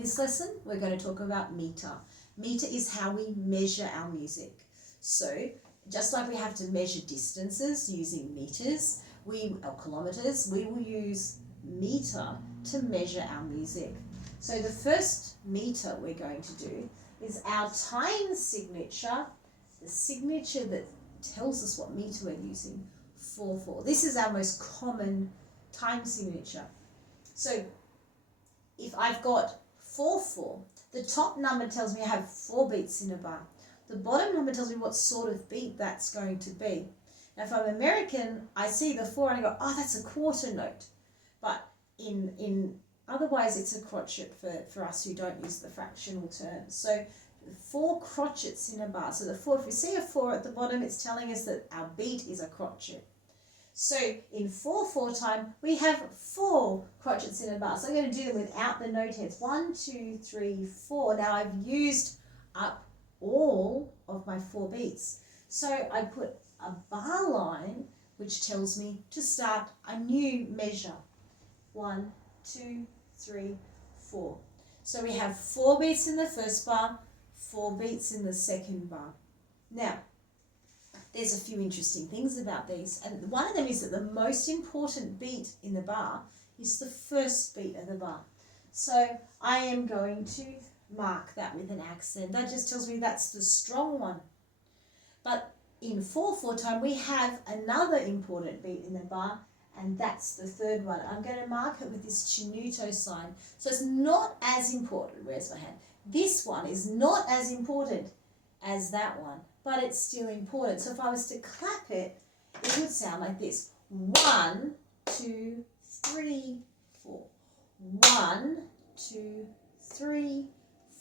this lesson, we're going to talk about meter. Meter is how we measure our music. So just like we have to measure distances using meters, or kilometers, we will use meter to measure our music. So the first meter we're going to do is our time signature, the signature that tells us what meter we're using, 4/4. This is our most common time signature. So if I've got 4/4, the top number tells me I have 4 beats in a bar. The bottom number tells me what sort of beat that's going to be. Now if I'm American, I see the 4 and I go, oh, that's a quarter note. But otherwise it's a crotchet for us who don't use the fractional terms. So 4 crotchets in a bar. So the 4, if we see a 4 at the bottom, it's telling us that our beat is a crotchet. So in 4/4 time, we have 4 crotchets in a bar. So I'm going to do them without the note heads. 1, 2, 3, 4. Now I've used up all of my 4 beats. So I put a bar line, which tells me to start a new measure. 1, 2, 3, 4. So we have 4 beats in the first bar, 4 beats in the second bar. Now, there's a few interesting things about these, and one of them is that the most important beat in the bar is the first beat of the bar. So I am going to mark that with an accent. That just tells me that's the strong one. But in 4/4 time, we have another important beat in the bar, and that's the third one. I'm going to mark it with this tenuto sign. So it's not as important. Where's my hand? This one is not as important as that one, but it's still important. So if I was to clap it, it would sound like this. 1, 2, 3, 4. 1, 2, 3,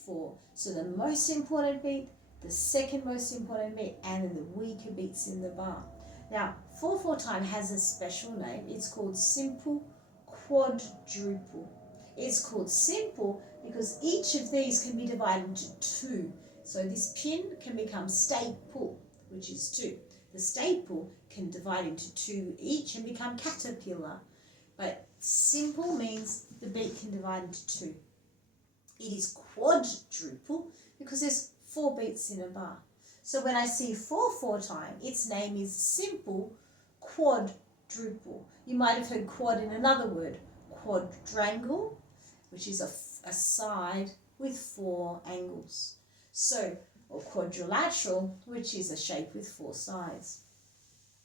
4. So the most important beat, the second most important beat, and then the weaker beats in the bar. Now, 4/4 time has a special name. It's called simple quadruple. It's called simple because each of these can be divided into 2. So this pin can become staple, which is 2. The staple can divide into 2 each and become caterpillar. But simple means the beat can divide into 2. It is quadruple because there's 4 beats in a bar. So when I see 4/4 time, its name is simple quadruple. You might have heard quad in another word, quadrangle, which is a side with 4 angles. So, or quadrilateral, which is a shape with 4 sides.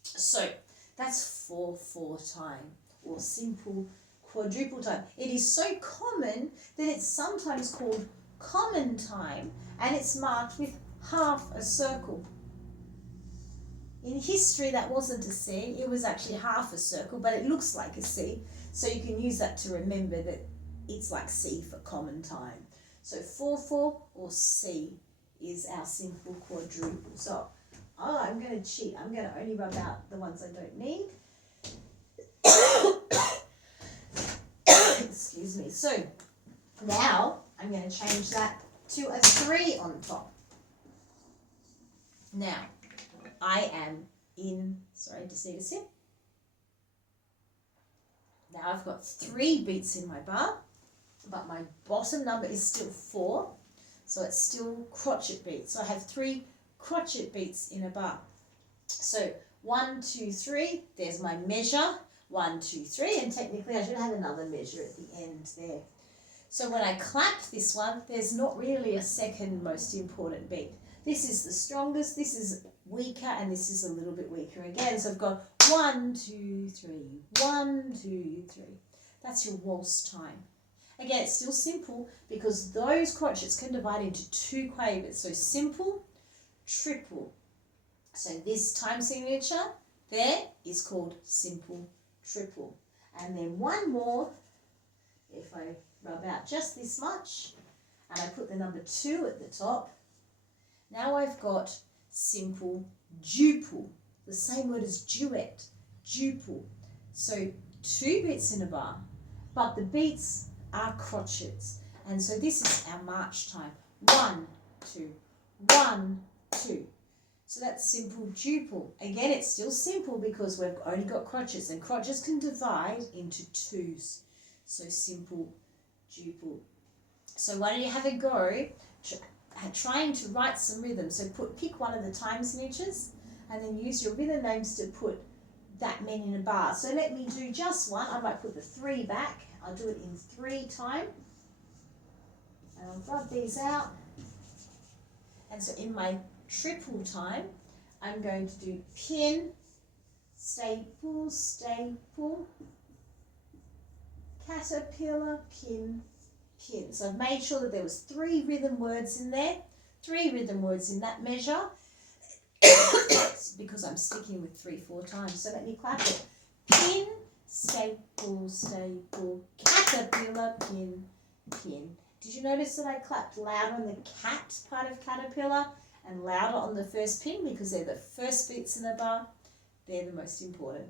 So that's 4/4 time, or simple quadruple time. It is so common that it's sometimes called common time, and it's marked with half a circle. In history, that wasn't a C, it was actually half a circle, but it looks like a C, so you can use that to remember that it's like C for common time. So 4/4 or C is our simple quadruple. So I'm going to cheat. I'm going to only rub out the ones I don't need. Excuse me. So now I'm going to change that to a 3 on top. Now I am in, sorry, just need a sip. Now I've got 3 beats in my bar, but my bottom number is still 4. So it's still crotchet beats. So I have 3 crotchet beats in a bar. So 1, 2, 3, there's my measure. 1, 2, 3, and technically I should have another measure at the end there. So when I clap this one, there's not really a second most important beat. This is the strongest, this is weaker, and this is a little bit weaker again. So I've got 1, 2, 3, 1, 2, 3. That's your waltz time. Again, it's still simple because those crotchets can divide into 2 quavers. So simple, triple. So this time signature there is called simple triple. And then one more, if I rub out just this much, and I put the number 2 at the top, now I've got simple duple, the same word as duet, duple. So 2 beats in a bar, but the beats are crotchets. And so this is our march time. 1, 2, 1, 2. So that's simple duple. Again, it's still simple because we've only got crotchets, and crotchets can divide into 2s. So simple duple. So why don't you have a go trying to write some rhythm. So pick one of the time signatures and then use your rhythm names to put that many in a bar. So let me do just one. I might put the 3 back. I'll do it in 3 time. And I'll rub these out. And so in my triple time, I'm going to do pin, staple, staple, caterpillar, pin, pin. So I've made sure that there was 3 rhythm words in there, 3 rhythm words in that measure, because I'm sticking with 3-4 times. So let me clap it. Pin, staple, staple, caterpillar, pin, pin. Did you notice that I clapped louder on the cat part of caterpillar and louder on the first pin, because they're the first beats in the bar? They're the most important.